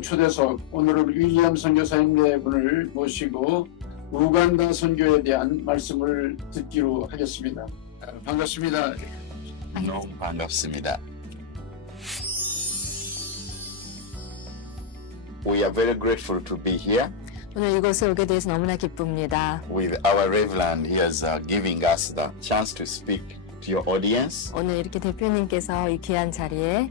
초대석, 오늘은 윌리엄 선교사님 네 분을 모시고 우간다 선교에 대한 말씀을 듣기로 하겠습니다. 반갑습니다. 너무 반갑습니다. We are very grateful to be here. 오늘 이곳에 오게 돼서 너무나 기쁩니다. With our Reverend, he is giving us the chance to speak to your audience. 오늘 이렇게 대표님께서 이 귀한 자리에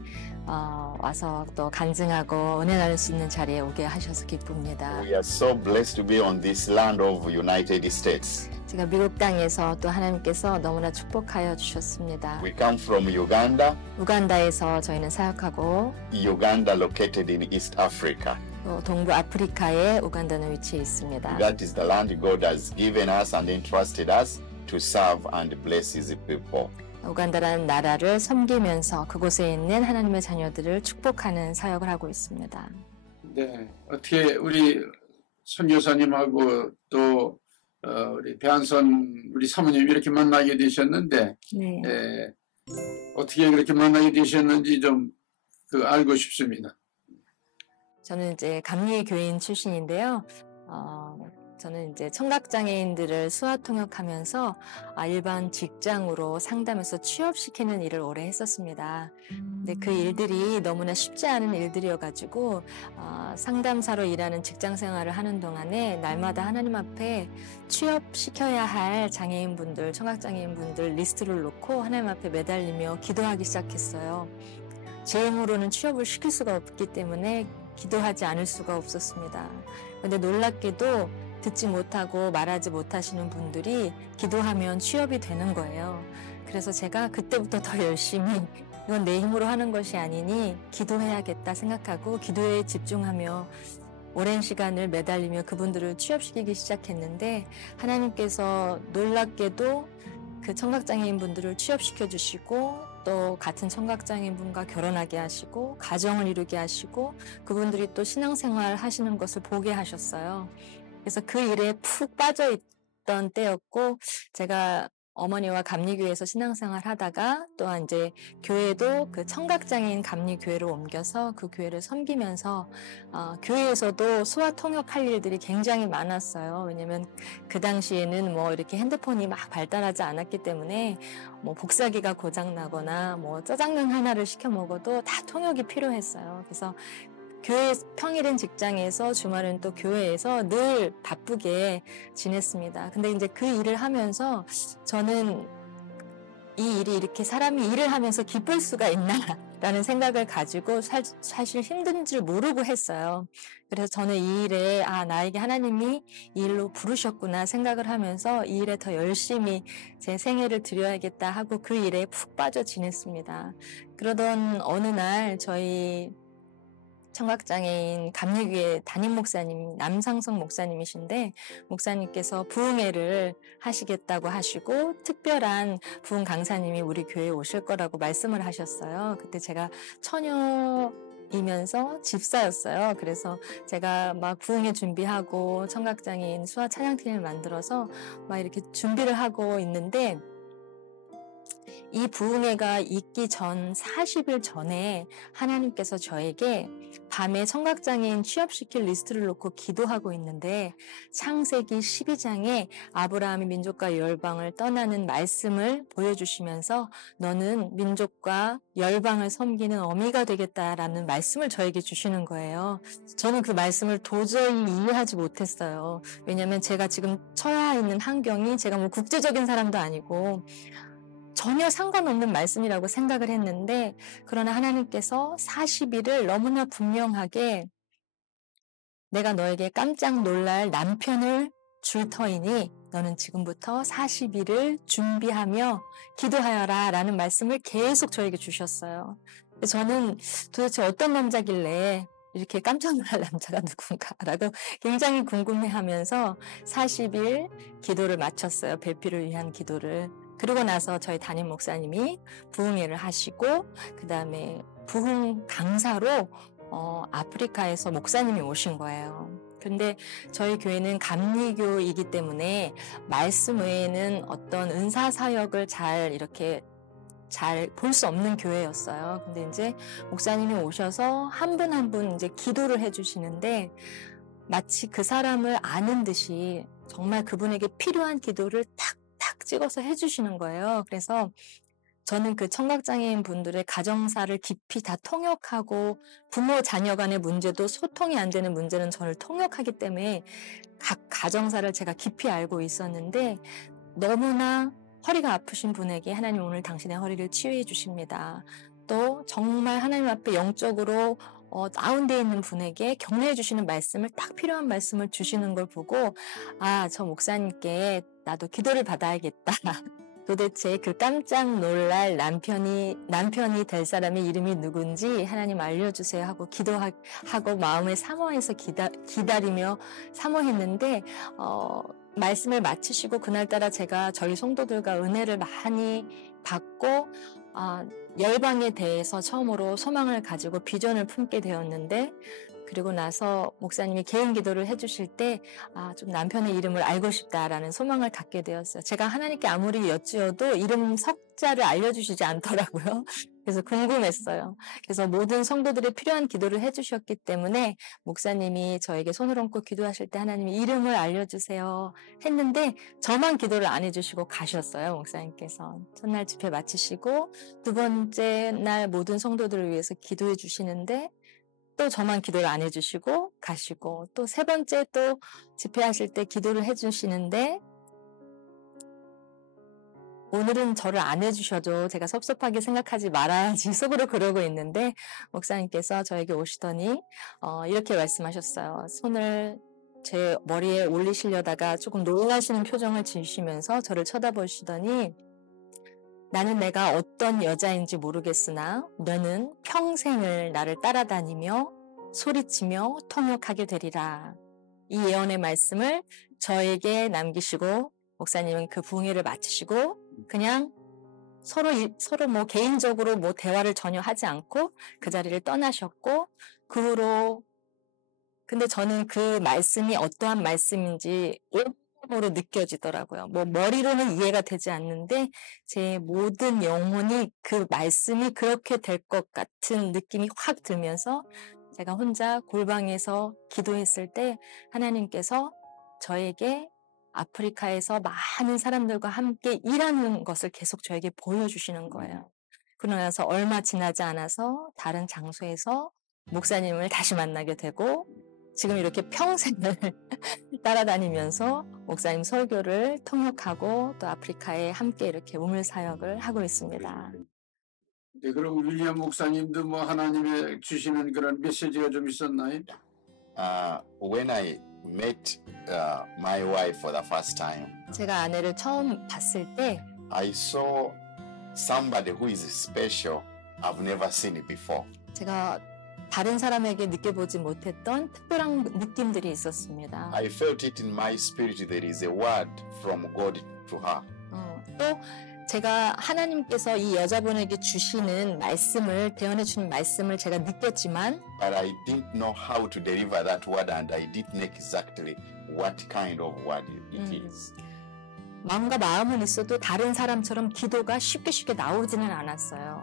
와서 또 간증하고 은혜 나눌 수 있는 자리에 오게 하셔서 기쁩니다. We are so blessed to be on this land of United States. 제가 미국 땅에서 또 하나님께서 너무나 축복하여 주셨습니다. We come from Uganda. 우간다에서 저희는 사역하고 Uganda located in East Africa. 또 동부 아프리카에 우간다는 위치해 있습니다. That is the land God has given us and entrusted us to serve and bless His people. 우간다라는 나라를 섬기면서 그곳에 있는 하나님의 자녀들을 축복하는 사역을 하고 있습니다. 네, 어떻게 우리 선교사님하고 또 우리 배한선 우리 사모님 이렇게 만나게 되셨는데 네. 어떻게 그렇게 만나게 되셨는지 좀 알고 싶습니다. 저는 이제 감리교인 출신인데요. 저는 이제 청각장애인들을 수화통역하면서 일반 직장으로 상담해서 취업시키는 일을 오래 했었습니다. 근데 그 일들이 너무나 쉽지 않은 일들이어가지고 상담사로 일하는 직장 생활을 하는 동안에 날마다 하나님 앞에 취업시켜야 할 장애인분들, 청각장애인분들 리스트를 놓고 하나님 앞에 매달리며 기도하기 시작했어요. 제 힘으로는 취업을 시킬 수가 없기 때문에 기도하지 않을 수가 없었습니다. 그런데 놀랍게도 듣지 못하고 말하지 못하시는 분들이 기도하면 취업이 되는 거예요. 그래서 제가 그때부터 더 열심히 이건 내 힘으로 하는 것이 아니니 기도해야겠다 생각하고 기도에 집중하며 오랜 시간을 매달리며 그분들을 취업시키기 시작했는데 하나님께서 놀랍게도 그 청각장애인 분들을 취업시켜 주시고 또 같은 청각장애인 분과 결혼하게 하시고 가정을 이루게 하시고 그분들이 또 신앙생활 하시는 것을 보게 하셨어요. 그래서 그 일에 푹 빠져 있던 때였고 제가 어머니와 감리교회에서 신앙생활 하다가 또한 이제 교회도 그 청각장애인 감리교회로 옮겨서 그 교회를 섬기면서 교회에서도 소아통역할 일들이 굉장히 많았어요. 왜냐면 그 당시에는 뭐 이렇게 핸드폰이 막 발달하지 않았기 때문에 뭐 복사기가 고장나거나 뭐 짜장면 하나를 시켜 먹어도 다 통역이 필요했어요. 그래서 교회 평일엔 직장에서 주말은 또 교회에서 늘 바쁘게 지냈습니다. 근데 이제 그 일을 하면서 저는 이 일이 이렇게 사람이 일을 하면서 기쁠 수가 있나라는 생각을 가지고 사실 힘든 줄 모르고 했어요. 그래서 저는 이 일에 나에게 하나님이 이 일로 부르셨구나 생각을 하면서 이 일에 더 열심히 제 생애를 드려야겠다 하고 그 일에 푹 빠져 지냈습니다. 그러던 어느 날 저희 청각장애인 감리교회 담임 목사님, 남상성 목사님이신데 목사님께서 부흥회를 하시겠다고 하시고 특별한 부흥 강사님이 우리 교회에 오실 거라고 말씀을 하셨어요. 그때 제가 처녀이면서 집사였어요. 그래서 제가 막 부흥회 준비하고 청각장애인 수화 찬양팀을 만들어서 막 이렇게 준비를 하고 있는데 이 부흥회가 있기 전 40일 전에 하나님께서 저에게 밤에 청각장애인 취업시킬 리스트를 놓고 기도하고 있는데 창세기 12장에 아브라함이 민족과 열방을 떠나는 말씀을 보여주시면서 너는 민족과 열방을 섬기는 어미가 되겠다라는 말씀을 저에게 주시는 거예요. 저는 그 말씀을 도저히 이해하지 못했어요. 왜냐하면 제가 지금 처해 있는 환경이 제가 뭐 국제적인 사람도 아니고 전혀 상관없는 말씀이라고 생각을 했는데 그러나 하나님께서 40일을 너무나 분명하게 내가 너에게 깜짝 놀랄 남편을 줄 터이니 너는 지금부터 40일을 준비하며 기도하여라 라는 말씀을 계속 저에게 주셨어요. 저는 도대체 어떤 남자길래 이렇게 깜짝 놀랄 남자가 누군가라고 굉장히 궁금해하면서 40일 기도를 마쳤어요. 배필을 위한 기도를. 그러고 나서 저희 담임 목사님이 부흥회를 하시고 그 다음에 부흥 강사로 아프리카에서 목사님이 오신 거예요. 근데 저희 교회는 감리교이기 때문에 말씀 외에는 어떤 은사 사역을 잘 이렇게 잘 볼 수 없는 교회였어요. 근데 이제 목사님이 오셔서 한 분 한 분 이제 기도를 해주시는데 마치 그 사람을 아는 듯이 정말 그분에게 필요한 기도를 탁탁 찍어서 해주시는 거예요. 그래서 저는 그 청각장애인 분들의 가정사를 깊이 다 통역하고 부모 자녀 간의 문제도 소통이 안 되는 문제는 저를 통역하기 때문에 각 가정사를 제가 깊이 알고 있었는데 너무나 허리가 아프신 분에게 하나님 오늘 당신의 허리를 치유해 주십니다. 또 정말 하나님 앞에 영적으로 다운되어 있는 분에게 격려해 주시는 말씀을 딱 필요한 말씀을 주시는 걸 보고 아, 저 목사님께 나도 기도를 받아야겠다. 도대체 그 깜짝 놀랄 남편이 될 사람의 이름이 누군지 하나님 알려주세요 하고 기도하고 마음에 사모해서 기다리며 사모했는데 말씀을 마치시고 그날따라 제가 저희 성도들과 은혜를 많이 받고 열방에 대해서 처음으로 소망을 가지고 비전을 품게 되었는데 그리고 나서 목사님이 개인 기도를 해주실 때 좀 남편의 이름을 알고 싶다라는 소망을 갖게 되었어요. 제가 하나님께 아무리 여쭈어도 이름 석자를 알려주시지 않더라고요. 그래서 궁금했어요. 그래서 모든 성도들이 필요한 기도를 해주셨기 때문에 목사님이 저에게 손을 얹고 기도하실 때 하나님이 이름을 알려주세요 했는데 저만 기도를 안 해주시고 가셨어요. 목사님께서. 첫날 집회 마치시고 두 번째 날 모든 성도들을 위해서 기도해 주시는데 또 저만 기도를 안 해주시고 가시고 또 세 번째 또 집회하실 때 기도를 해주시는데 오늘은 저를 안 해주셔도 제가 섭섭하게 생각하지 말아야지 속으로 그러고 있는데 목사님께서 저에게 오시더니 이렇게 말씀하셨어요. 손을 제 머리에 올리시려다가 조금 놀라시는 표정을 지으시면서 저를 쳐다보시더니 나는 내가 어떤 여자인지 모르겠으나 너는 평생을 나를 따라다니며 소리치며 통역하게 되리라. 이 예언의 말씀을 저에게 남기시고 목사님은 그 부흥회를 마치시고 그냥 서로 뭐 개인적으로 뭐 대화를 전혀 하지 않고 그 자리를 떠나셨고 그 후로 근데 저는 그 말씀이 어떠한 말씀인지 으로 느껴지더라고요. 뭐 머리로는 이해가 되지 않는데 제 모든 영혼이 그 말씀이 그렇게 될 것 같은 느낌이 확 들면서 제가 혼자 골방에서 기도했을 때 하나님께서 저에게 아프리카에서 많은 사람들과 함께 일하는 것을 계속 저에게 보여주시는 거예요. 그러고 나서 얼마 지나지 않아서 다른 장소에서 목사님을 다시 만나게 되고 지금 이렇게 평생을 따라다니면서 목사님 설교를 통역하고 또 아프리카에 함께 이렇게 우물 사역을 하고 있습니다. 네, 그럼 윌리엄 목사님도 뭐 하나님의 주시는 그런 메시지가 좀 있었나요? When I met my wife for the first time, 제가 아내를 처음 봤을 때 I saw somebody who is special I've never seen it before. 제가 다른 사람에게 느껴보지 못했던 특별한 느낌들이 있었습니다. I felt it in my spirit there is a word from God to her. 또 제가 하나님께서 이 여자분에게 주시는 말씀을 대언해 주는 말씀을 제가 느꼈지만 But I didn't know how to deliver that word and I didn't know exactly what kind of word it is. 마음과 마음은 있어도 다른 사람처럼 기도가 쉽게 나오지는 않았어요.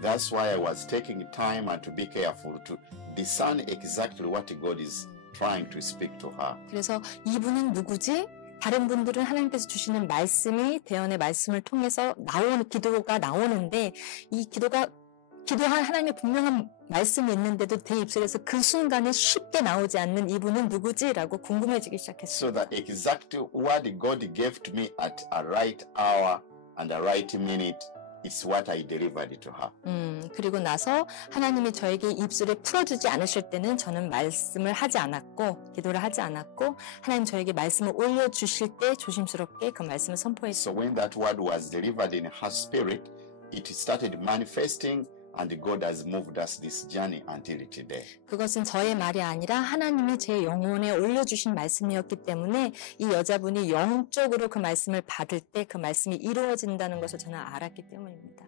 That's why I was taking time and to be careful to discern exactly what God is trying to speak to her. 그래서 이분은 누구지? 다른 분들은 하나님께서 주시는 말씀이 대언의 말씀을 통해서 기도가 나오는데 이 기도한 하나님의 분명한 말씀이 있는데도 제 입술에서 그 순간에 쉽게 나오지 않는 이분은 누구지라고 궁금해지기 시작했어요. So the exact word God gave to me at a right hour and a right minute is what I delivered to her. 그리고 나서 하나님이 저에게 입술에 풀어주지 않으실 때는 저는 말씀을 하지 않았고 기도를 하지 않았고 하나님 저에게 말씀을 올려주실 때 조심스럽게 그 말씀을 선포했어요. So when that word was delivered in her spirit, it started manifesting and God has moved us this journey until today. 그것은 저의 말이 아니라 하나님이 제 영혼에 올려주신 말씀이었기 때문에 이 여자분이 영적으로 그 말씀을 받을 때 그 말씀이 이루어진다는 것을 저는 알았기 때문입니다.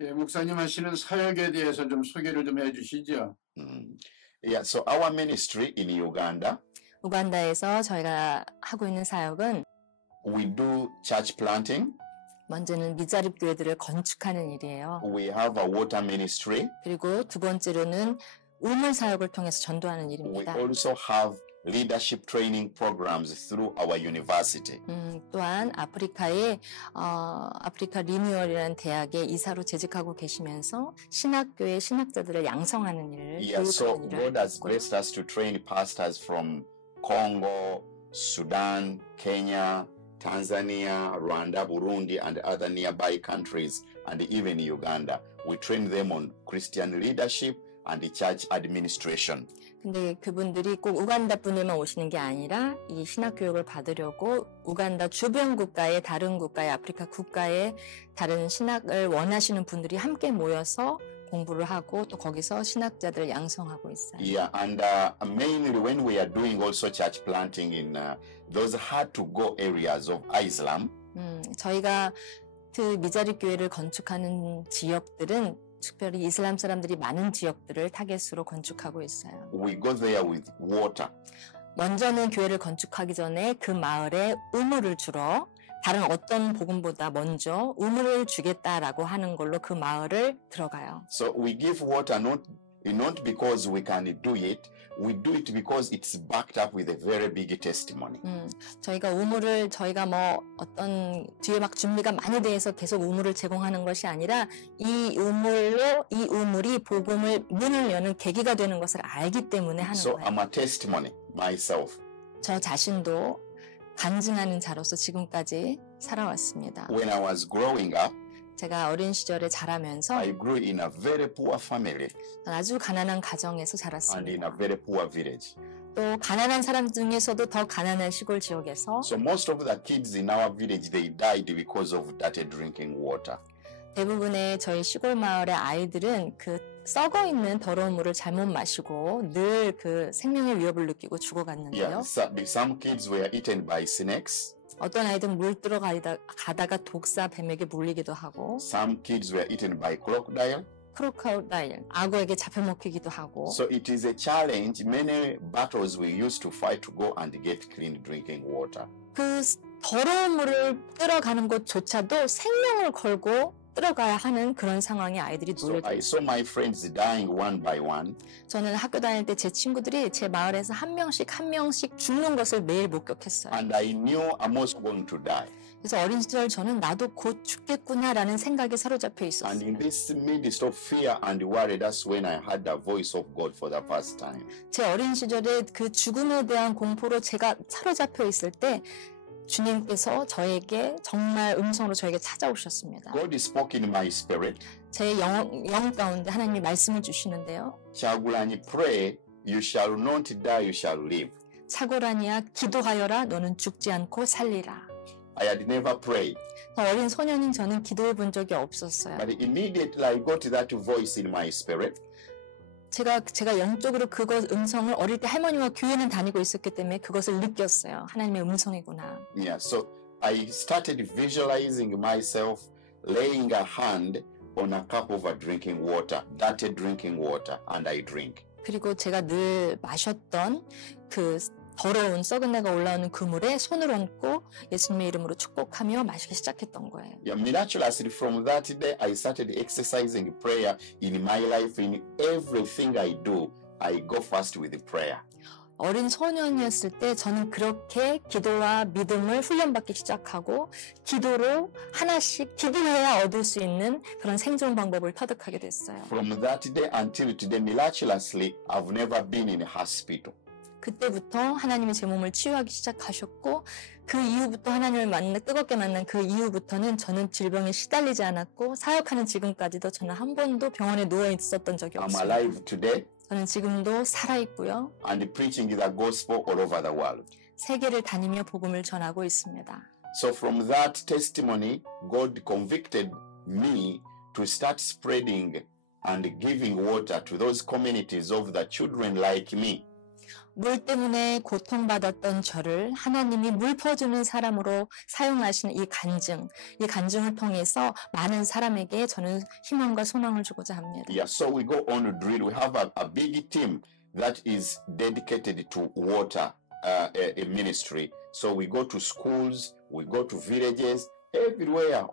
예, 목사님 하시는 사역에 대해서 좀 소개를 좀 해주시죠. Yeah, so our ministry in Uganda, 우간다에서 저희가 하고 있는 사역은 we do church planting. 먼저는 미자립 교회들을 건축하는 일이에요. We have a water ministry. 그리고 두 번째로는 우물 사역을 통해서 전도하는 We 일입니다. also have leadership training programs through our university. 또한 아프리카의 아프리카 리뉴얼이라는 대학에 이사로 재직하고 계시면서 신학교의 신학자들을 양성하는 일을 Yeah, so 교육하는 God 일을 has 하고 blessed us to train pastors from Congo, Sudan, Kenya, Tanzania, Rwanda, Burundi, and other nearby countries, and even Uganda. We train them on Christian leadership and the church administration. 근데 그분들이 꼭 우간다 분들만 오시는 게 아니라 이 신학 교육을 받으려고 우간다 주변 국가의 다른 국가의 아프리카 국가의 다른 신학을 원하시는 분들이 함께 모여서 공부를 하고 또 거기서 신학자들을 양성하고 있어요. Yeah, and mainly when we are doing also church planting in those hard to go areas of Islam, 저희가 그 미자립 교회를 건축하는 지역들은 특별히 이슬람 사람들이 많은 지역들을 타겟으로 건축하고 있어요. we go there with water. 먼저는 교회를 건축하기 전에 그 마을에 우물을 주러 다른 어떤 복음보다 먼저 우물을 주겠다라고 하는 걸로 그 마을을 들어가요. So we give water not because we can do it, we do it because it's backed up with a very big testimony. 저희가 우물을 저희가 뭐 어떤 뒤에 막 준비가 많이 돼서 계속 우물을 제공하는 것이 아니라 이 우물로 이 우물이 복음을 문을 여는 계기가 되는 것을 알기 때문에 하는 So 거예요. I'm a testimony myself. 저 자신도 간증하는 자로서 지금까지 살아왔습니다. When I was growing up, 제가 어린 시절에 자라면서 I grew in a very poor family 아주 가난한 가정에서 and in 자랐습니다. a very poor village. 또 가난한 사람 중에서도 더 가난한 시골 지역에서 So most of the kids in our village, they died because of dirty drinking water. 대부분의 저희 시골 마을의 아이들은 그 썩어 있는 더러운 물을 잘못 마시고 늘 그 생명의 위협을 느끼고 Yeah, 죽어갔는데요. some kids were eaten by snakes. 어떤 아이들은 물 들어가다가 독사 뱀에게 물리기도 하고 Some kids were eaten by crocodile. 크로커다일, 악어에게 잡혀먹히기도 하고 So it is a challenge. Many battles we used to fight to go and get clean drinking water. 그 더러운 물을 들어가는 것조차도 생명을 걸고 들어가야 하는 그런 상황에 아이들이 So 놓여져 I saw my friends dying one by one. 저는 학교 다닐 때 제 친구들이 제 마을에서 한 명씩 죽는 것을 매일 목격했어요. And I knew I was going to die. 그래서 어린 시절 저는 나도 곧 죽겠구나라는 생각에 사로잡혀 And 있었어요. in this midst of fear and worry, that's when I heard the voice of God for the first time. 제 어린 시절에 그 죽음에 대한 공포로 제가 사로잡혀 있을 때 주님께서 저에게 정말 음성으로 저에게 찾아오셨습니다. God spoke in my spirit. 제 영 가운데 하나님이 말씀을 주시는데요. Chagulanyi, pray, you shall not die, you shall live. 차고라니야 기도하여라 너는 죽지 않고 살리라. I had never prayed, 어린 소년인 저는 기도해 본 적이 없었어요. but immediately I got that voice in my spirit. 제가 영적으로 그것 음성을 어릴 때 할머니와 교회는 다니고 있었기 때문에 그것을 느꼈어요. 하나님의 음성이구나. Yeah, so I started visualizing myself laying a hand on a cup of drinking water, dirty drinking water, and I drink. 그리고 제가 늘 마셨던 그 더러운 썩은 내가 올라오는 그 물에 손을 얹고 예수님의 이름으로 축복하며 마시기 시작했던 거예요. Yeah, miraculously from that day, I started exercising prayer in my life. In everything I do, I go first with prayer. 어린 소년이었을 때 저는 그렇게 기도와 믿음을 훈련받기 시작하고 기도로 하나씩 기도해야 얻을 수 있는 그런 생존 방법을 터득하게 됐어요. From that day until today, miraculously, I've never been in a hospital. 그때부터 하나님이 제 몸을 치유하기 시작하셨고 그 이후부터 하나님을 뜨겁게 만난 그 이후부터는 저는 질병에 시달리지 않았고 사역하는 지금까지도 저는 한 번도 병원에 누워 있었던 적이 I'm 없습니다. alive today 저는 지금도 살아있고요. and preaching the gospel all over the world. 세계를 다니며 복음을 전하고 있습니다. So from that testimony, God convicted me to start spreading and giving water to those communities of the children like me. 물 때문에 고통받았던 저를 하나님이 물 퍼주는 사람으로 사용하시는 이 간증을 통해서 많은 사람에게 저는 희망과 소망을 주고자 합니다. Yeah, so we go on to drill. We have a big team that is dedicated to water a ministry. So we go to schools, we go to villages, everywhere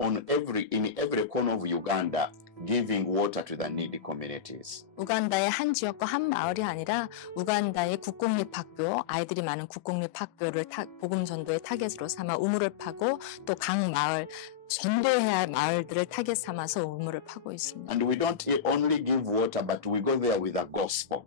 in every corner of Uganda, giving water to the needy communities. 우간다의 한 지역과 한 마을이 아니라 우간다의 국공립학교, 아이들이 많은 국공립학교를 복음 전도의 타겟으로 삼아 우물을 파고 또 각 마을 전도해야 할 마을들을 타겟 삼아서 우물을 파고 있습니다. And we don't only give water, but we go there with the gospel.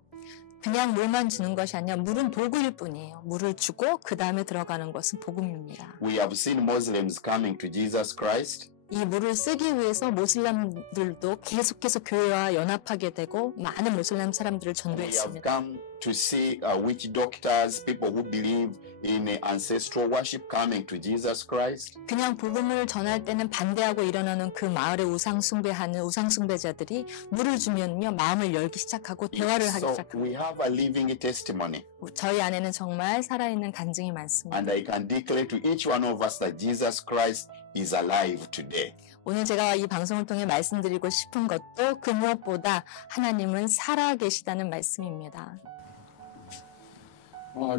그냥 물만 주는 것이 아니라 물은 도구일 뿐이에요. 물을 주고 그 다음에 들어가는 것은 복음입니다. We have seen Muslims coming to Jesus Christ. 이 물을 쓰기 위해서 모슬람들도 계속해서 교회와 연합하게 되고 많은 모슬람 사람들을 We have 전도했습니다. come to see witch doctors, people who believe in ancestral worship coming to Jesus Christ. 그냥 복음을 전할 때는 반대하고 일어나는 그 마을에 우상 숭배하는 우상 숭배자들이 물을 주면요 마음을 열기 시작하고 대화를 하기 So 시작합니다. we have a living testimony. 저희 안에는 정말 살아있는 간증이 많습니다. And I can declare to each one of us that Jesus Christ is alive today. 오늘 제가 이 방송을 통해 말씀드리고 싶은 것도 그 무엇보다 하나님은 살아계시다는 말씀입니다.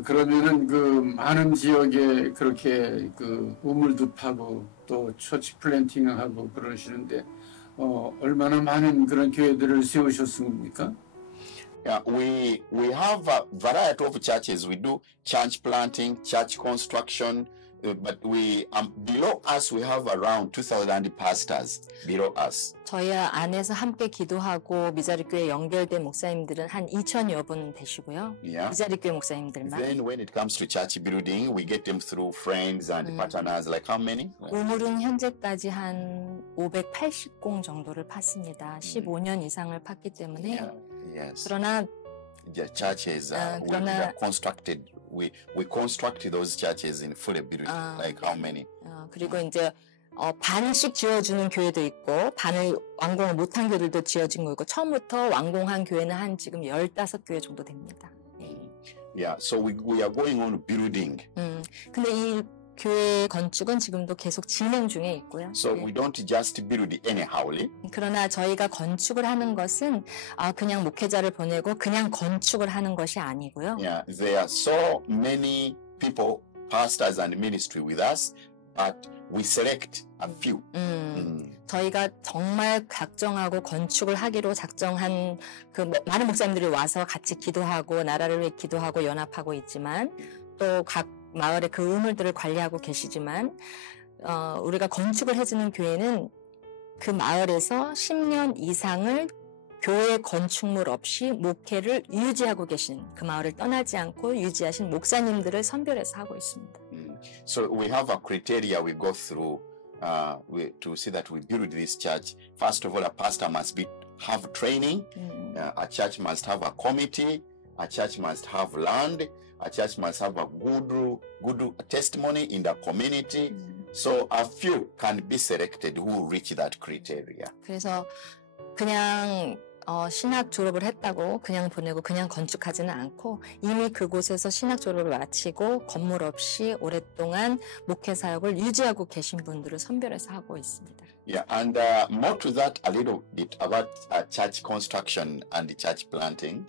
그러면은 그 많은 지역에 그렇게 그 우물도 파고 또 처치 플랜팅하고 그러시는데 얼마나 많은 그런 교회들을 세우셨습니까? Yeah, we have a variety of churches. We do church planting, church construction, but below us we have around 2,000 pastors below us. 저희 안에서 함께 기도하고 미자립교회 연결된 목사님들은 한 2,000여 분 되시고요. Yeah. 미자립교회 목사님들만. Then when it comes to church building, we get them through friends and partners. Like how many? 우물은 현재까지 한 580공 정도를 팠습니다. 15년 이상을 팠기 때문에. Yeah. Yes. 그러나 The churches we are constructed. We construct those churches in full building. Like how many? 그리고 이제 반씩 지어주는 교회도 있고 반을 완공을 못한 교회들도 지어진 거 있고 처음부터 완공한 교회는 한 지금 15교회 정도 됩니다. Yeah, so we are going on building. 근데 이 교회 건축은 지금도 계속 진행 중에 있고요. So we don't just build anyhowly. 그러나 저희가 건축을 하는 것은 그냥 목회자를 보내고 그냥 건축을 하는 것이 아니고요. Yeah, there are so many people, pastors and ministry with us, but we select a few. 저희가 정말 작정하고 건축을 하기로 작정한 그 많은 목사님들이 와서 같이 기도하고 나라를 위해 기도하고 연합하고 있지만 또 각 마을의 그 우물들을 관리하고 계시지만 우리가 건축을 해주는 교회는 그 마을에서 10년 이상을 교회 건축물 없이 목회를 유지하고 계신 그 마을을 떠나지 않고 유지하신 목사님들을 선별해서 하고 있습니다. So we have a criteria we go through to see that we build this church. First of all, a pastor must have training. A church must have a committee. A church must have land. A church must have a good testimony in the community. So a few can be selected who reach that criteria. 그래서 그냥 신학 졸업을 했다고 그냥 보내고 그냥 건축하지는 않고 이미 그곳에서 신학 졸업을 마치고 건물 없이 오랫동안 목회 사역을 유지하고 계신 분들을 선별해서 하고 있습니다. Yeah, and more to that, a little bit about church construction and church planting.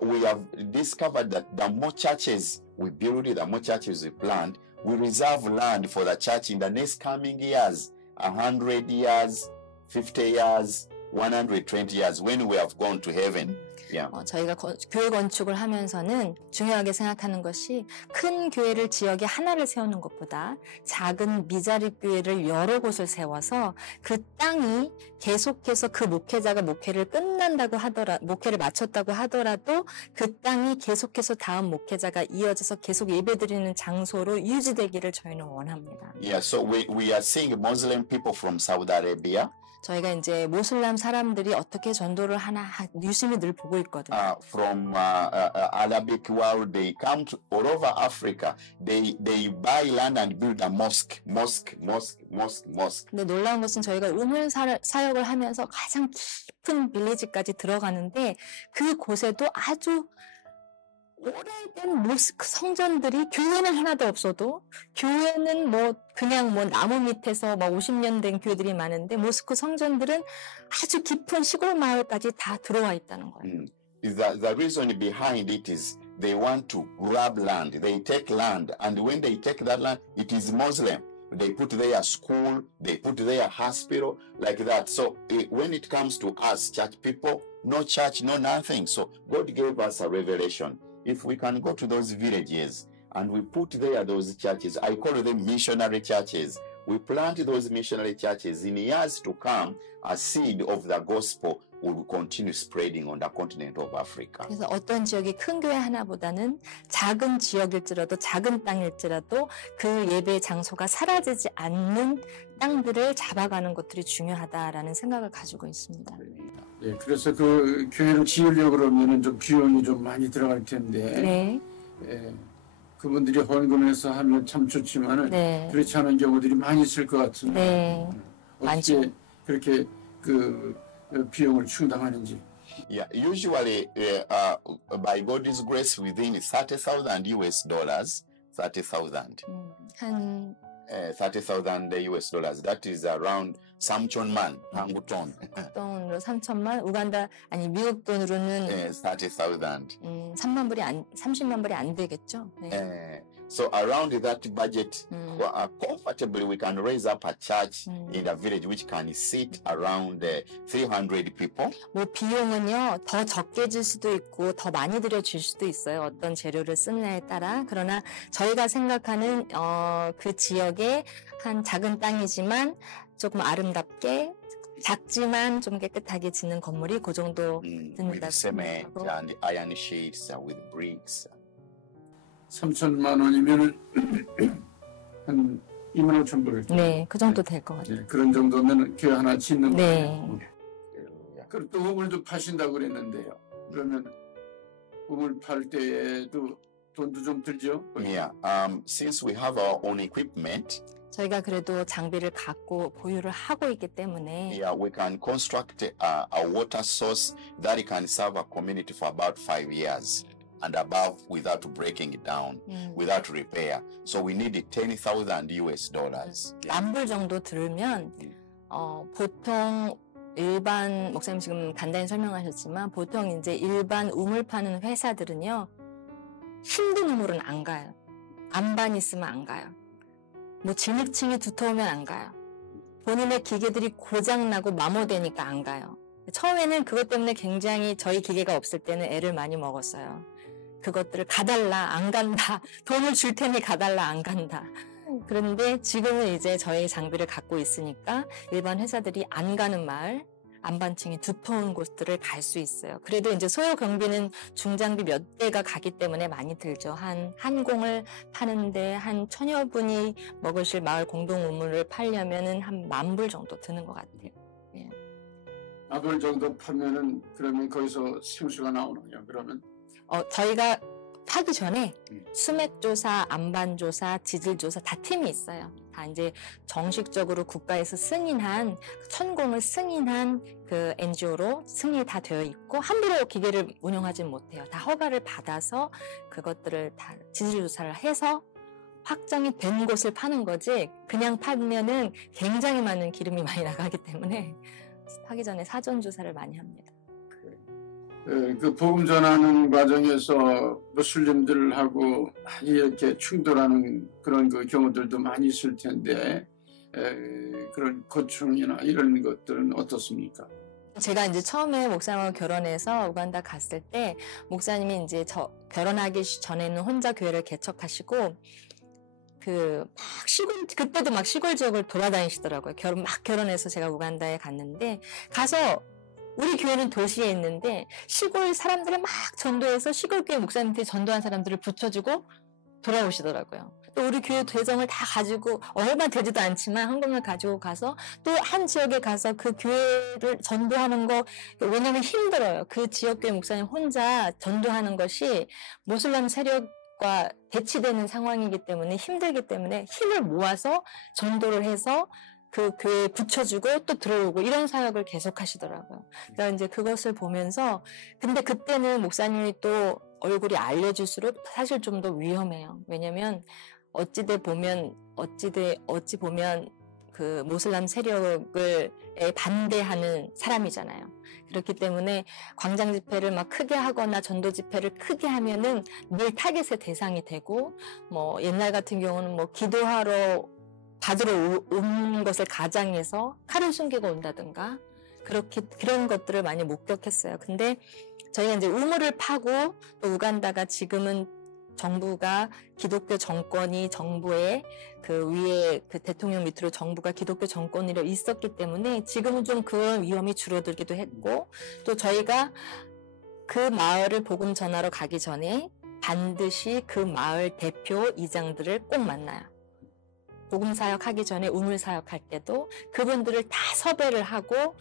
We have discovered that the more churches we build, the more churches we plant, we reserve land for the church in the next coming years, 100 years, 50 years, 120 years, when we have gone to heaven. Yeah. 저희가 교회 건축을 하면서는 중요하게 생각하는 것이 큰 교회를 지역에 하나를 세우는 것보다 작은 미자립 교회를 여러 곳을 세워서 그 땅이 계속해서 그 목회자가 목회를 목회를 마쳤다고 하더라도 그 땅이 계속해서 다음 목회자가 이어져서 계속 예배드리는 장소로 유지되기를 저희는 원합니다. Yeah, so we are seeing Muslim people from Saudi Arabia. 저희가 이제 모슬람 사람들이 어떻게 전도를 하나 유심히 늘 보고 있거든요. From Arabic world, they come to all over Africa. They buy land and build a mosque. 근데 놀라운 것은 저희가 우물 사역을 하면서 가장 깊은 빌리지까지 들어가는데 그 곳에도 아주 오래된 모스크 성전들이 교회는 하나도 없어도 교회는 그냥 나무 밑에서 50년 된 교회들이 많은데 모스크 성전들은 아주 깊은 시골 마을까지 다 들어와 있다는 거예요. The reason behind it is they want to grab land. They take land, and when they take that land, it is Muslim. they put their school, they put their hospital like that. So when it comes to us, church people, no church, no nothing. So God gave us a revelation. If we can go to those villages and we put there those churches, I call them missionary churches. We plant those missionary churches. In years to come, a seed of the gospel will continue spreading on the continent of Africa. 그래서 어떤 지역이 큰 교회 하나보다는 작은 지역일지라도 작은 땅일지라도 그 예배 장소가 사라지지 않는 땅들을 잡아가는 것들이 중요하다라는 생각을 가지고 있습니다. 네, 그래서 그 교회를 지으려고 그러면은 좀 비용이 좀 많이 들어갈 텐데. 네. 예, 그분들이 헌금해서 하면 참 좋지만은 네. 그렇지 않은 경우들이 많이 있을 것 같은데. 네. 어떻게 많죠. 그렇게 그 비용을 충당하는지. Yeah, usually by God's grace within $30,000, 30,000. 한 30,000 US dollars. That is around 3천만 한국 돈. 돈으로 3천만, 우간다 아니 미국 돈으로는 30,000. 30만 불이 안 되겠죠. 네. So around that budget, comfortably we can raise up a church in a village which can seat around 300 people. 뭐 비용은요 더 적게 줄 수도 있고 더 많이 들여줄 수도 있어요. 어떤 재료를 쓰느냐에 따라. 그러나 저희가 생각하는 그 지역의 한 작은 땅이지만 조금 아름답게 작지만 좀 깨끗하게 짓는 건물이 그 정도 든다. With cement and iron sheets, with bricks. 3천만 원이면은 한 2만 5천 불. 네, 그 정도 될 것 같아요. 네, 그런 정도면 교회 하나 짓는 네. 거예요. 그리고 또 우물도 파신다고 그랬는데요. 그러면 우물 팔 때에도 돈도 좀 들죠? Yeah. Since we have our own equipment, 저희가 그래도 장비를 갖고 보유를 하고 있기 때문에 yeah, we can construct a water source that can serve a community for about 5 years and above without breaking it down, without repair. So we need $10,000 US dollars. 만불 정도 들면 보통 일반 목사님 지금 간단히 설명하셨지만 보통 이제 일반 우물 파는 회사들은요 힘든 우물은 안 가요. 안반 있으면 안 가요. 뭐 진흙층이 두터우면 안 가요. 본인의 기계들이 고장나고 마모되니까 안 가요. 처음에는 그것 때문에 굉장히 저희 기계가 없을 때는 애를 많이 먹었어요. 그것들을 가달라, 안 간다. 돈을 줄 테니 가달라, 안 간다. 그런데 지금은 이제 저희 장비를 갖고 있으니까 일반 회사들이 안 가는 마을, 안반층이 두터운 곳들을 갈 수 있어요. 그래도 이제 소요 경비는 중장비 몇 대가 가기 때문에 많이 들죠. 한 공을 파는데 한 1,000여 분이 먹으실 마을 공동 우물을 팔려면은 한 10,000불 정도 드는 것 같아요. 예. 10,000불 정도 파면은 그러면 거기서 생수가 나오느냐? 그러면 저희가 하기 전에 수맥조사, 안반조사, 지질조사 다 팀이 있어요. 다 이제 정식적으로 국가에서 승인한, 천공을 승인한 그 NGO로 승인이 다 되어 있고, 함부로 기계를 운영하지는 못해요. 다 허가를 받아서 그것들을 다 지질조사를 해서 확정이 된 곳을 파는 거지, 그냥 파면은 굉장히 많은 기름이 많이 나가기 때문에 하기 전에 사전조사를 많이 합니다. 그 복음 전하는 과정에서 무슬림들하고 많이 이렇게 충돌하는 그런 그 경우들도 많이 있을 텐데 그런 고충이나 이런 것들은 어떻습니까? 제가 이제 처음에 목사님하고 결혼해서 우간다 갔을 때 목사님이 이제 결혼하기 전에는 혼자 교회를 개척하시고 그때도 막 시골 지역을 돌아다니시더라고요. 결혼해서 제가 우간다에 갔는데 가서 우리 교회는 도시에 있는데 시골 사람들을 막 전도해서 시골교회 목사님한테 전도한 사람들을 붙여주고 돌아오시더라고요. 또 우리 교회 대정을 다 가지고 얼마 되지도 않지만 헌금을 가지고 가서 또 한 지역에 가서 그 교회를 전도하는 거, 왜냐면 힘들어요. 그 지역교회 목사님 혼자 전도하는 것이 모슬람 세력과 대치되는 상황이기 때문에 힘들기 때문에 힘을 모아서 전도를 해서 그 교회에 붙여주고 또 들어오고 이런 사역을 계속 하시더라고요. 그래서 이제 그것을 보면서, 근데 그때는 목사님이 또 얼굴이 알려질수록 사실 좀 더 위험해요. 왜냐면 어찌 보면 그 모슬람 세력을 반대하는 사람이잖아요. 그렇기 때문에 광장 집회를 막 크게 하거나 전도 집회를 크게 하면은 늘 타겟의 대상이 되고, 뭐 옛날 같은 경우는 뭐 기도하러 받으러 온 것을 가장해서 칼을 숨기고 온다든가 그런 것들을 많이 목격했어요. 근데 저희가 이제 우물을 파고 또 우간다가 지금은 정부가 기독교 정권이 정부의 그 위에 그 대통령 밑으로 정부가 기독교 정권으로 있었기 때문에 지금은 좀 그런 위험이 줄어들기도 했고 또 저희가 그 마을을 복음 전하러 가기 전에 반드시 그 마을 대표 이장들을 꼭 만나요. 복음 사역하기 전에 우물 사역할 때도 그분들을 다 섭외를 하고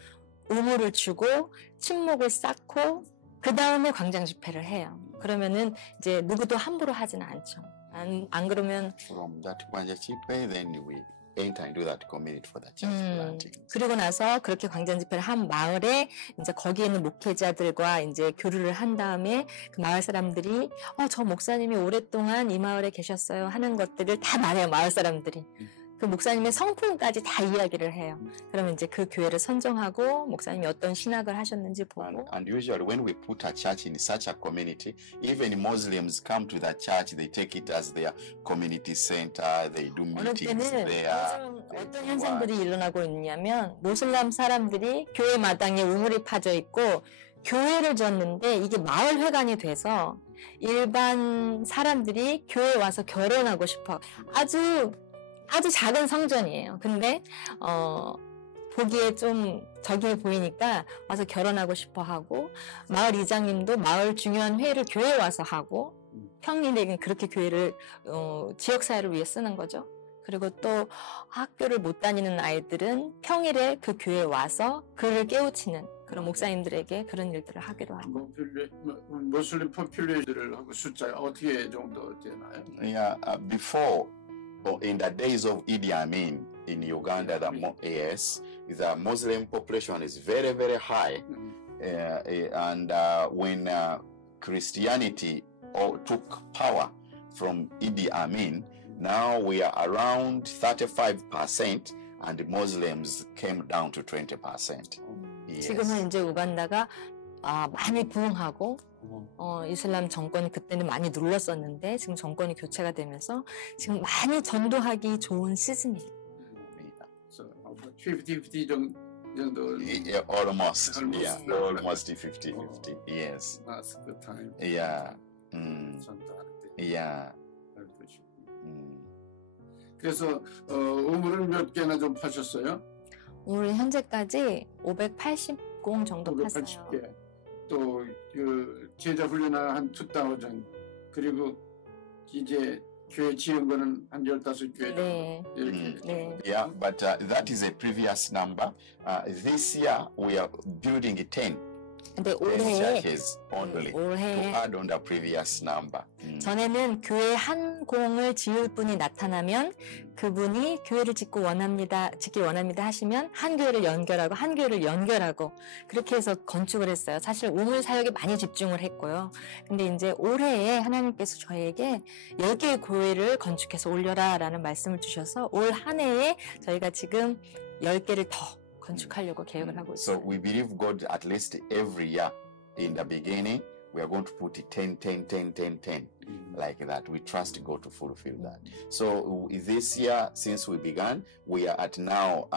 우물을 주고 침묵을 쌓고 그 다음에 광장 집회를 해요. 그러면은 이제 누구도 함부로 하지는 않죠. 안 그러면 From that Kwanja Chipe, then we enter into that community for the church planting. 그리고 나서 그렇게 광장 집회를 한 마을에 이제 거기에 있는 목회자들과 이제 교류를 한 다음에 그 마을 사람들이 저 목사님이 오랫동안 이 마을에 계셨어요 하는 것들을 다 말해요. 마을 사람들이. 그 목사님의 성품까지 다 이야기를 해요. 그러면 이제 그 교회를 선정하고 목사님이 어떤 신학을 하셨는지 보고. And usually when we put a church in such a community, even Muslims come to that church, they take it as their community center, they do 어느 meetings 때는 there. 요즘 어떤 현상들이 일어나고 있냐면 모슬람 사람들이 교회 마당에 우물이 파져 있고 교회를 졌는데 이게 마을회관이 돼서 일반 사람들이 교회에 와서 결혼하고 싶어. 아주 작은 성전이에요. 근데 보기에 좀 저기해 보이니까 와서 결혼하고 싶어 하고 마을 이장님도 마을 중요한 회의를 교회에 와서 하고 평일에 그렇게 교회를 지역사회를 위해 쓰는 거죠. 그리고 또 학교를 못 다니는 아이들은 평일에 그 교회에 와서 그를 깨우치는 그런 목사님들에게 그런 일들을 하기도 하고. 모슬림 포퓰레이션을 숫자가 어떻게 정도 되나요? Yeah, before, in the days of Idi Amin in Uganda, the Muslim population is very, very high. And when Christianity took power from Idi Amin, now we are around 35% and Muslims came down to 20%. Yes. 지금은 이제 우간다가 많이 부흥하고 이슬람 정권이 그때는 많이 눌렀었는데 지금 정권이 교체가 되면서 지금 많이 전도하기 좋은 시즌이에요. So 50-50 정도. Yeah, almost. Yeah, almost 50-50. Yes. That's good time. Yeah. 전도할 때. Yeah. 그래서 우물을 몇 개나 좀 파셨어요? 우리 현재까지 580공 정도 팠어요. 580개. 또 그 제자 훈련한 한 2,000 그리고 이제 교회 지은 거는 한 15개 네. 이렇게. 네. Yeah, but that is a previous number. This year we are building 10 근데 10 올해 churches only to 올해 add on the previous number. 전에는 교회 한 공을 지을 분이 나타나면 그분이 교회를 짓기 원합니다 하시면 한 교회를 연결하고 그렇게 해서 건축을 했어요. 사실 우물 사역에 많이 집중을 했고요. 근데 이제 올해에 하나님께서 저희에게 10개의 교회를 건축해서 올려라 라는 말씀을 주셔서 올 한 해에 저희가 지금 10개를 더 건축하려고 계획을 하고 있어요. So we believe God at least every year in the beginning we are going to put 10 like that. We trust God to fulfill that. So this year since we began we are at now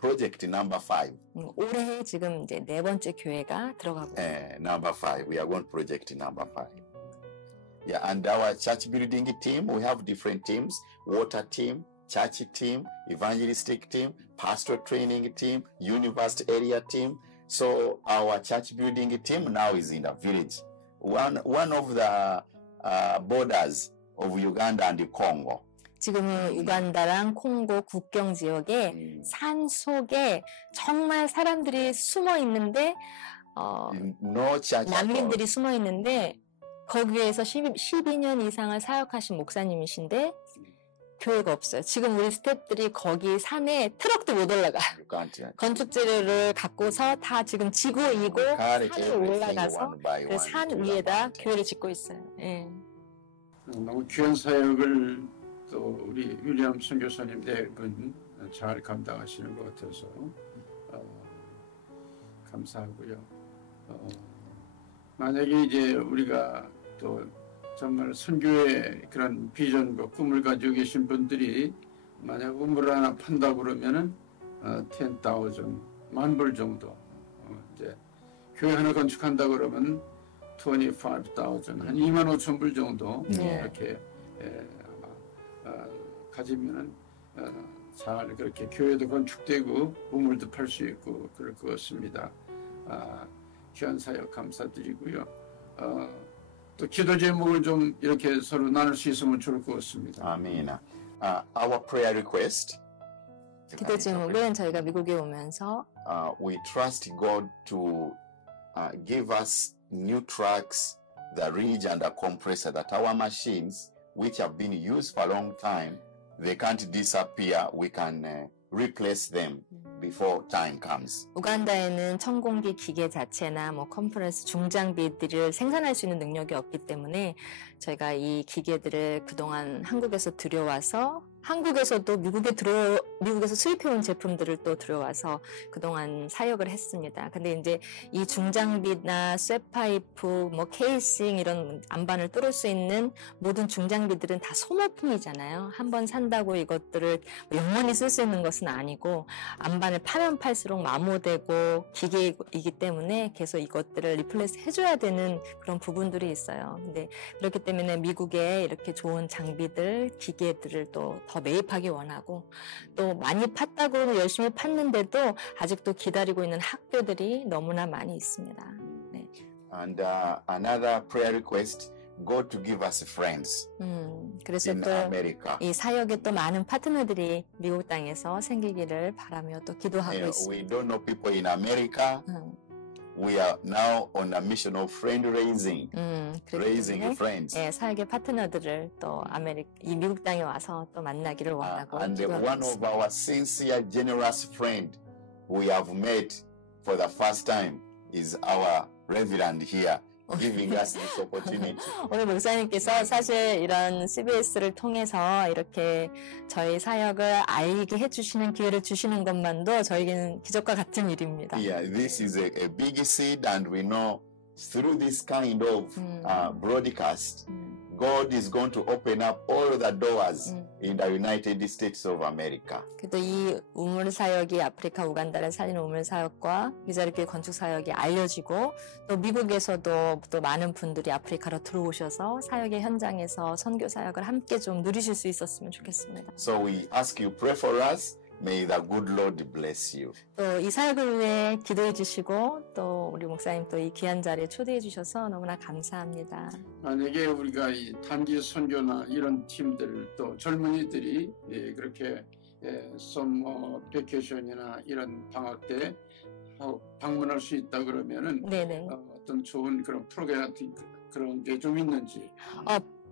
project number 5. 올해 지금 이제 4번째 교회가 들어가고 있어요. Number 5. We are going to project number 5. Yeah, and our church building team, we have different teams, water team, church team, evangelistic team, pastor training team, university area team. So our church building team now is in the village. One of the borders of Uganda and Congo. 지금은 우간다랑 콩고 국경 지역에 산 속에 정말 사람들이 숨어 있는데 No church 난민들이 숨어 있는데 거기에서 12년 이상을 사역하신 목사님이신데 교회가 없어요. 지금 우리 스태프들이 거기 산에 트럭도 못 올라가. 건축 재료를 갖고서 다 지금 지구이고 산에 올라가서 그 산 위에다 교회를 짓고 있어요. 예. 너무 귀한 사역을 또 우리 윌리엄 선교사님 네 분 잘 감당하시는 것 같아서 감사하고요. 만약에 이제 우리가 또 정말 선교의 그런 비전과 꿈을 가지고 계신 분들이 만약 우물 하나 판다 그러면은 10,000 10,000불 정도. 이제 교회 하나 건축한다 그러면 25,000 한 25,000불 정도 네. 이렇게 아마 가지면은 잘 그렇게 교회도 건축되고 우물도 팔 수 있고 그럴 것 같습니다. 귀한 사역 감사드리고요. 또 기도 제목을 좀 이렇게 서로 나눌 수 있으면 좋을 것 같습니다. Amen. Our prayer request. 기도 제목은 저희가 미국에 오면서 We trust God to give us new trucks, the ridge and the compressor, that our machines, which have been used for a long time, they can't disappear. We can replace them before time comes. 우간다에는 천공기 기계 자체나 뭐 컴프레스 중장비들을 생산할 수 있는 능력이 없기 때문에 저희가 이 기계들을 그동안 한국에서 들여와서 한국에서도 미국에서 수입해온 제품들을 또 들여와서 그동안 사역을 했습니다. 근데 이제 이 중장비나 쇠파이프, 뭐 케이싱 이런 안반을 뚫을 수 있는 모든 중장비들은 다 소모품이잖아요. 한번 산다고 이것들을 영원히 쓸 수 있는 것은 아니고 안반을 파면 팔수록 마모되고 기계이기 때문에 계속 이것들을 리플레이스 해줘야 되는 그런 부분들이 있어요. 근데 그렇기 때문에 미국에 이렇게 좋은 장비들, 기계들을 또 더 매입하기 원하고 또 많이 팠다고 열심히 팠는데도 아직도 기다리고 있는 학교들이 너무나 많이 있습니다. 네. And another prayer request, God to give us friends 그래서 in 또 America. 이 사역에 또 많은 파트너들이 미국 땅에서 생기기를 바라며 또 기도하고 We 있습니다. don't know people in America. We are now on a mission of friend raising, 그렇기 raising 때문에 friends. 예, 사역의 파트너들을 또 이 미국 땅에 와서 또 만나기를 원하고 And 기도하고 one of 있습니다. our sincere, generous friend we have met for the first time is our Reverend here, giving us this opportunity. 오늘 목사님께서 사실 이런 CBS를 통해서 이렇게 저희 사역을 알게 해주시는 기회를 주시는 것만도 저에게는 기적과 같은 일입니다. Yeah, this is a big seed, and we know through this kind of broadcast, God is going to open up all the doors in the United States of America. 그래도 이 우물 사역이 아프리카 우간다를 살리는 우물 사역과 미자리교회 건축 사역이 알려지고 또 미국에서도 또 많은 분들이 아프리카로 들어오셔서 사역의 현장에서 선교 사역을 함께 좀 누리실 수 있었으면 좋겠습니다. So we ask you, pray for us. May the good Lord bless you. 또 이 사역을 위해 기도해 주시고 또 우리 목사님 또 이 귀한 자리에 초대해 주셔서 너무나 감사합니다. 만약에 우리가 이 단기 선교나 이런 팀들 또 젊은이들이 그렇게 썸머 베케이션이나 이런 방학 때 방문할 수 있다 그러면은 네네. 어떤 좋은 그런 프로그램 같은 그런 게 좀 있는지.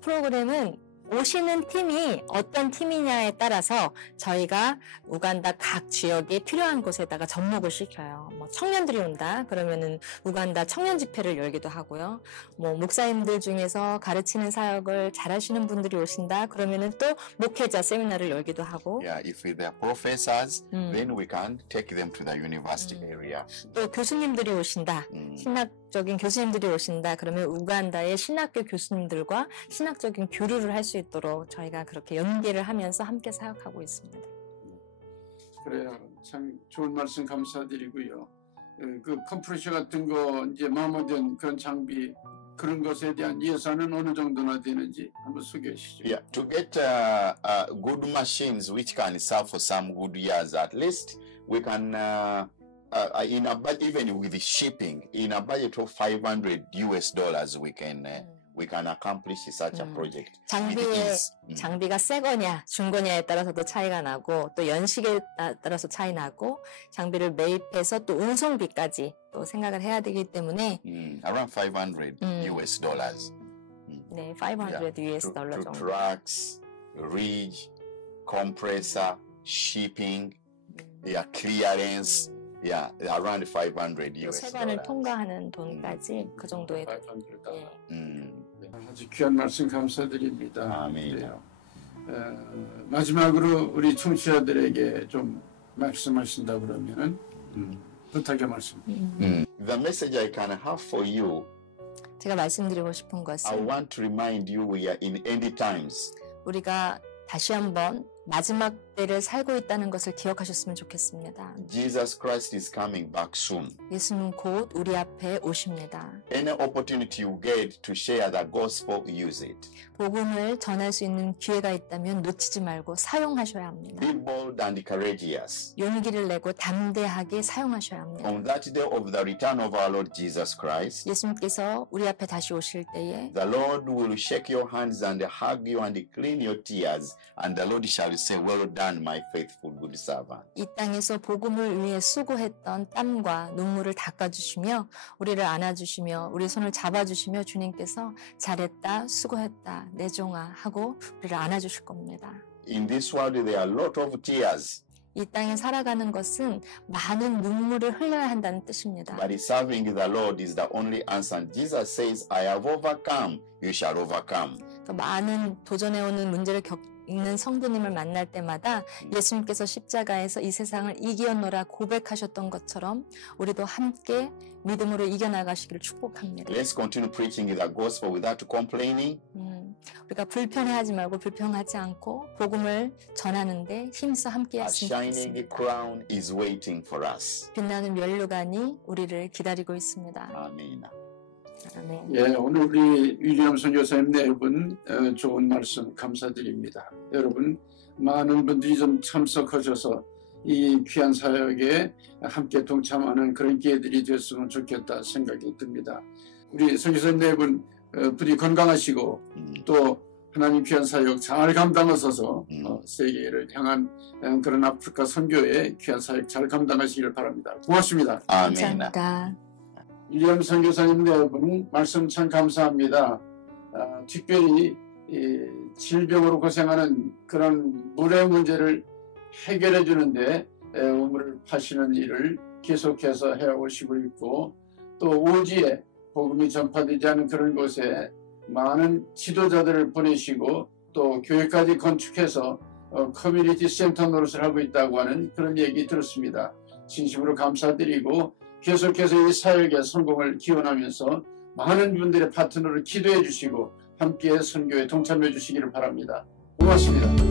프로그램은 오시는 팀이 어떤 팀이냐에 따라서 저희가 우간다 각 지역에 필요한 곳에다가 접목을 시켜요. 뭐 청년들이 온다 그러면은 우간다 청년 집회를 열기도 하고요. 뭐 목사님들 중에서 가르치는 사역을 잘하시는 분들이 오신다 그러면은 또 목회자 세미나를 열기도 하고. Yeah, if they are professors, then we can take them to the university area. 또 교수님들이 오신다. 신학적인 교수님들이 오신다. 그러면 우간다의 신학교 교수님들과 신학적인 교류를 할 수 있도록 저희가 그렇게 연계를 하면서 함께 사역하고 있습니다. 그래요. 참 좋은 말씀 감사드리고요. 그 컴프레셔 같은 거 이제 마모된 그런 장비 그런 것에 대한 예산은 어느 정도나 되는지 한번 소개해 주시죠. Yeah, to get good machines which can serve for some good years at least, we can in a budget, even with the shipping, in a budget of $500 we can accomplish such a project. 장비가 새 거냐, 중 거냐에 따라서도 차이가 나고, 또 연식에 따라서 차이 나고, 장비를 매입해서 또 운송비까지 또 생각을 해야 되기 때문에, around $500. 네, $500 정도. Trucks, ridge, compressor, shipping, yeah, clearance. Yeah, around $500. 세관을 통과하는 돈까지 그 정도의 아주 귀한 말씀 감사드립니다. 아멘. 마지막으로 우리 청취자들에게 좀 말씀하신다 그러면은 부탁의 말씀. The message I can have for you, 제가 말씀드리고 싶은 I 것은 want to remind you we are in end times. 우리가 다시 한번 마지막 때를 살고 있다는 것을 기억하셨으면 좋겠습니다. Jesus Christ is coming back soon. 예수는 곧 우리 앞에 오십니다. Any opportunity you get to share the gospel, use it. 복음을 전할 수 있는 기회가 있다면 놓치지 말고 사용하셔야 합니다. Be bold and courageous. 용기를 내고 담대하게 사용하셔야 합니다. On that day of the return of our Lord Jesus Christ, 예수님께서 우리 앞에 다시 오실 때에 the Lord will shake your hands and hug you and clean your tears, and the Lord shall say, "Well done, my faithful good servant." 이 땅에서 복음을 위해 수고했던 땀과 눈물을 닦아주시며 우리를 안아주시며 우리 손을 잡아주시며 주님께서 잘했다, 수고했다, 내 종아 하고 우리를 안아주실 겁니다. In this world, there are a lot of tears, 이 땅에 살아가는 것은 많은 눈물을 흘려야 한다는 뜻입니다. but serving the Lord is the only answer. And Jesus says, "I have overcome, you shall overcome." 많은 도전해오는 문제를 겪는 성도님을 만날 때마다 예수님께서 십자가에서 이 세상을 이겨노라 고백하셨던 것처럼 우리도 함께 믿음으로 이겨나가시기를 축복합니다. Let's continue preaching the gospel without complaining. 우리가 불편해하지 말고 불평하지 않고 복음을 전하는데 힘써 함께 A 했으면 shining 좋겠습니다. crown is waiting for us. 빛나는 면류관이 우리를 기다리고 있습니다. Amen. 아멘. 예, 오늘 우리 윌리엄 선교사님 네 분 좋은 말씀 감사드립니다. 여러분 많은 분들이 좀 참석하셔서 이 귀한 사역에 함께 동참하는 그런 기회들이 됐으면 좋겠다 생각이 듭니다. 우리 선교사님 네 분 부디 건강하시고 또 하나님 귀한 사역 잘 감당하셔서 세계를 향한 그런 아프리카 선교의 귀한 사역 잘 감당하시기를 바랍니다. 고맙습니다. Amen. 감사합니다. 윌리엄 선교사님 네 분 말씀 참 감사합니다. 특별히 이 질병으로 고생하는 그런 물의 문제를 해결해 주는데 우물을 파시는 일을 계속해서 해오시고 있고 또 오지에 복음이 전파되지 않은 그런 곳에 많은 지도자들을 보내시고 또 교회까지 건축해서 커뮤니티 센터 노릇을 하고 있다고 하는 그런 얘기 들었습니다. 진심으로 감사드리고 계속해서 이 사역의 성공을 기원하면서 많은 분들의 파트너를 기도해 주시고 함께 선교에 동참해 주시기를 바랍니다. 고맙습니다.